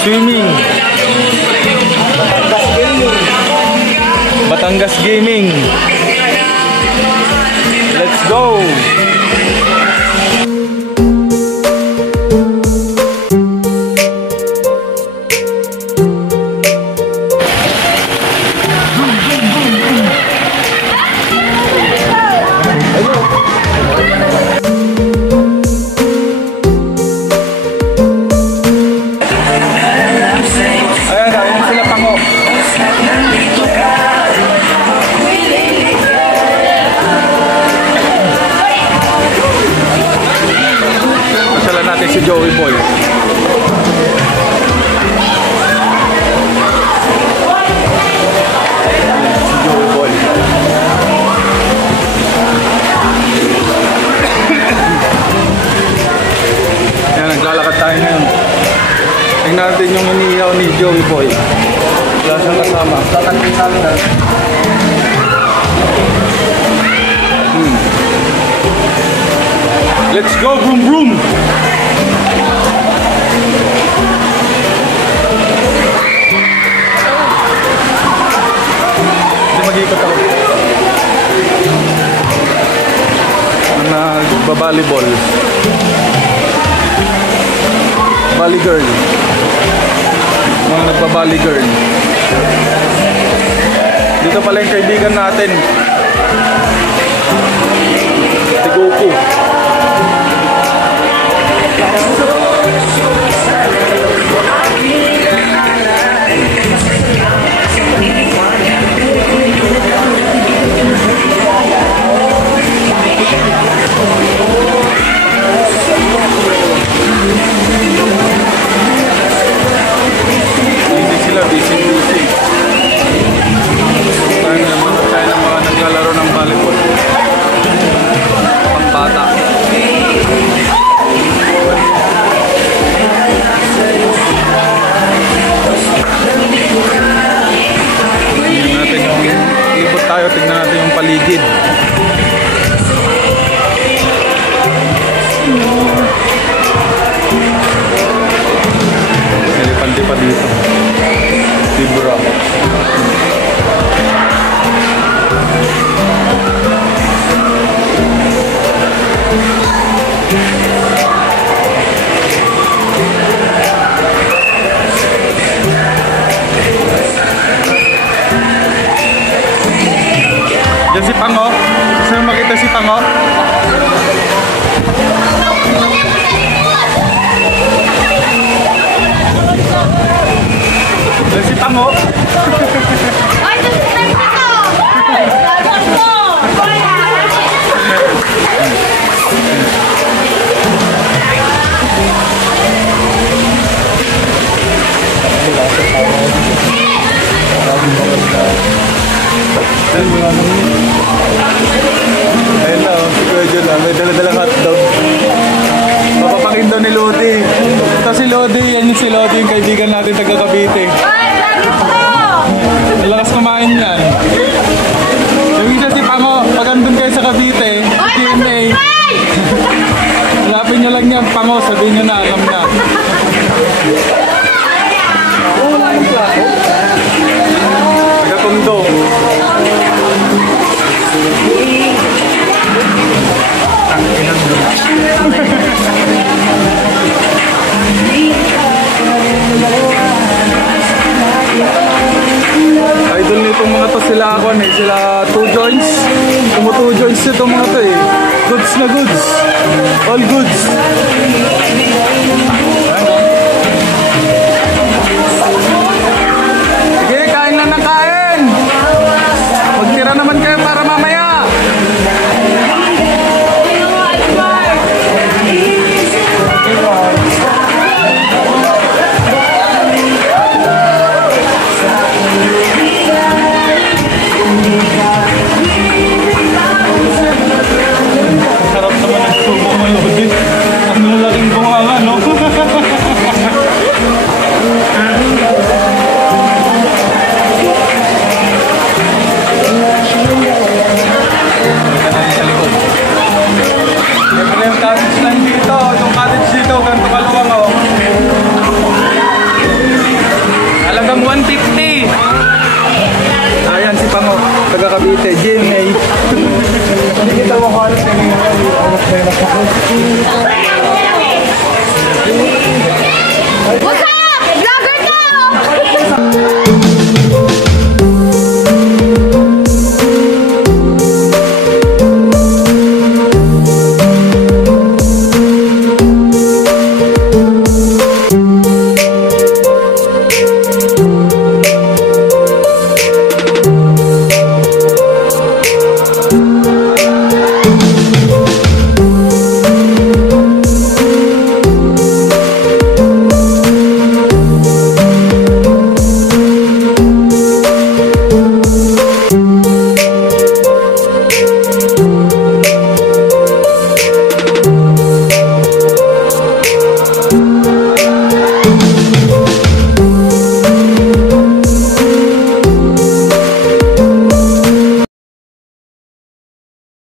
Swimming. Batangas Gaming. Let's go. Si Joey Boy. Si Joey Boy. Yan, naglalakad tayo ngayon. Tingnan natin yung iniihaw ni Joey Boy. Wala siyang kasama. Tatangkin namin natin. Let's go, vroom vroom! Mag-ikot ako. Nagba-volleyball. Volley girl. Mga nagba-volley girl. Dito pala yung kaibigan natin. Si Goku. Tignan natin yung paligid. Elepante pa dito. Zebra. Diyan si Pango. Gusto mo makita si Pango? Diyan si Pango. Ay, diyan si Pango! Ayun na, si Kuya John na, may dala-dalang hotdog. Papapakin daw ni Lodi. Ito si Lodi, yan yung si Lodi, yung kaibigan natin taga Cavite. Malakas kumain yan. Yung isa si Pango, pag andun kayo sa Cavite, GMA. Hanapin nyo lang yan, Pango, sabihin nyo na, alam na. Oo, wala yung plato. Taga-Tondo. Idol nitong mga to sila ako sila 2 joints. Kumo 2 joints itong mga to eh. Goods na goods. All goods. Sige, kain lang ng kain. Magtira naman kayo para mamaya. Sarap naman ang subo mo, Lodi. Ang lalaking bunga. May nakapos.